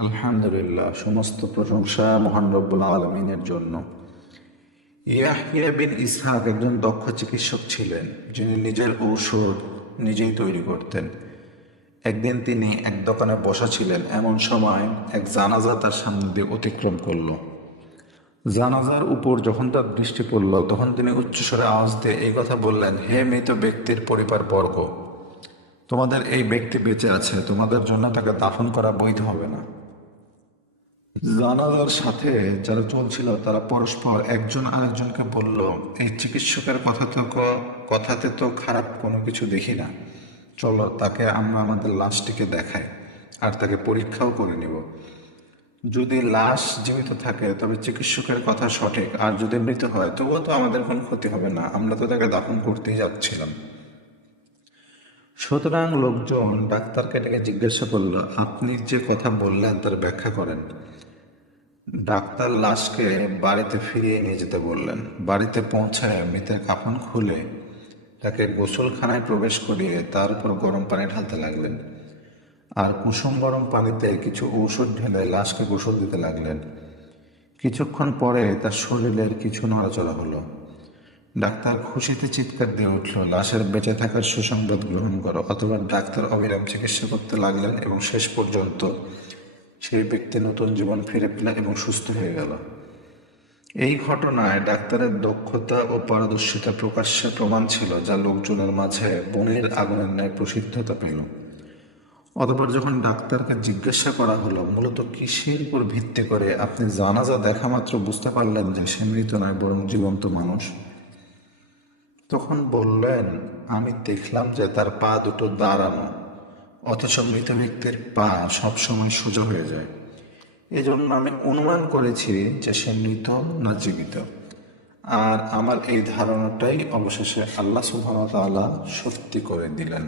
আলহামদুলিল্লাহ, সমস্ত প্রশংসা মহান রব্বুল আলমিনের জন্য। ইয়াহইয়া বিন ইসহাক একজন দক্ষ চিকিৎসক ছিলেন, যিনি নিজের ঔষধ নিজেই তৈরি করতেন। একদিন তিনি এক দোকানে বসা ছিলেন, এমন সময় এক জানাজা তার সামনে দিয়ে অতিক্রম করল। জানাজার উপর যখন তার দৃষ্টি পড়ল, তখন তিনি উচ্চস্বরে আওয়াজ দিয়ে এই কথা বললেন, হে মৃত ব্যক্তির পরিবার বর্গ, তোমাদের এই ব্যক্তি বেঁচে আছে, তোমাদের জন্য তাকে দাফন করা বৈধ হবে না। জানাজার সাথে যারা চলছিল তারা পরস্পর একজন আরেকজনকে বলল, এই চিকিৎসকের কথাতে তো খারাপ কোনো কিছু দেখি না, চলো তাকে আমরা আমাদের লাশটিকে দেখাই আর তাকে পরীক্ষাও করে নিব। যদি লাশ জীবিত থাকে তবে চিকিৎসকের কথা সঠিক, আর যদি মৃত হয় তবুও তো আমাদের কোনো ক্ষতি হবে না, আমরা তো তাকে দাফন করতেই যাচ্ছিলাম। সুতরাং লোকজন ডাক্তারকে ডেকে জিজ্ঞাসা করল, আপনি যে কথা বললেন তার ব্যাখ্যা করেন। ডাক্তার লাশকে বাড়িতে ফিরিয়ে নিয়ে যেতে বললেন। বাড়িতে পৌঁছায় মৃতের কাফন খুলে তাকে গোসলখানায় প্রবেশ করিয়ে তার উপর গরম পানি ঢালতে লাগলেন, আর কুসুম গরম পানিতে কিছু ঔষধ ঢেলে লাশকে গোসল দিতে লাগলেন। কিছুক্ষণ পরে তার শরীরের কিছু নড়াচড়া হলো। ডাক্তার খুশিতে চিৎকার দিয়ে উঠল, লাশের বেঁচে থাকার সুসংবাদ গ্রহণ করো। অথবা ডাক্তার অবিরাম চিকিৎসা করতে লাগলেন এবং শেষ পর্যন্ত সেই ব্যক্তি নতুন জীবন ফিরে পেল এবং সুস্থ হয়ে গেল। এই ঘটনায় ডাক্তারের দক্ষতা ও পারদর্শিতা প্রকাশ্যে প্রমাণ ছিল, যা লোকজনের মাঝে বনের আগুনের ন্যায় প্রসিদ্ধতা পেল। অতঃপর যখন ডাক্তারকে জিজ্ঞাসা করা হলো, মূলত কিসের উপর ভিত্তি করে আপনি জানাজা দেখা মাত্র বুঝতে পারলেন যে সে মৃত নয় বরং জীবন্ত মানুষ, তখন বললেন, আমি দেখলাম যে তার পা দুটো দাঁড়ানো, অথচ মৃত ব্যক্তির পা সবসময় সোজা হয়ে যায়। এজন্য আমি অনুমান করেছি যে সে মৃত না জীবিত। আর আমার এই ধারণাটাই অবশেষে আল্লাহ সুবহানাহু ওয়া তাআলা সত্যি করে দিলেন।